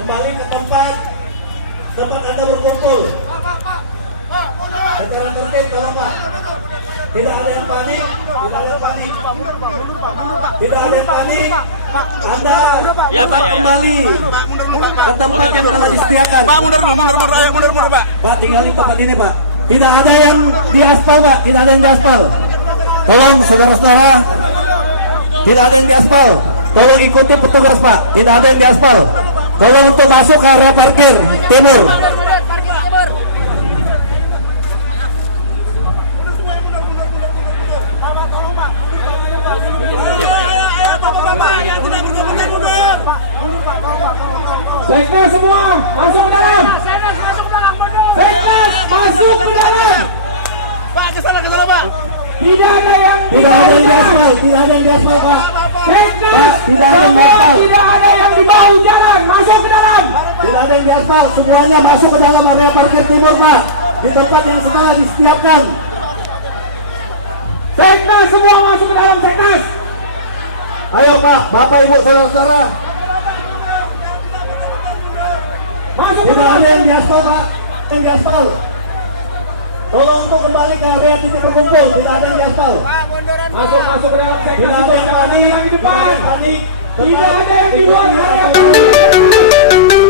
kembali ke tempat Anda berkumpul. Secara tertib tolong Pak. Tidak ada yang panik, tidak ada yang panik. Tidak ada yang panik. Anda dapat kembali ke tempat yang telah disediakan. Pak, mundur Pak. Pak, tinggalin tempat ini Pak. Tidak ada yang di aspal Pak, tidak ada yang di aspal. Tolong saudara-saudara, tidak ada yang di aspal. Tolong ikuti petugas Pak, tidak ada yang di aspal. Tolong untuk masuk ke area parkir timur. Seknas semua masuk ke dalam. Seknas masuk ke dalam, mundur. Seknas masuk ke dalam. Pak, ke sana Pak. Tidak ada yang di aspal, tidak ada yang di aspal Pak. Seknas semua tidak ada yang di bawah jalan, masuk ke dalam. Tidak ada yang di aspal, semuanya masuk ke dalam area parkir timur Pak. Di tempat yang setengah disediakan. Seknas semua masuk ke dalam, Seknas. Ayo Pak, Bapak Ibu saudara-saudara. Masuk ke Tidak dalam. ada yang di aspal Pak, yang di aspal. Tolong untuk kembali ke area titik berkumpul, tidak ada yang di aspal. Masuk ke dalam, Seknas. Tidak ada yang panik, Yang di tidak depan. ada yang panik. Tidak ada yang di luar area.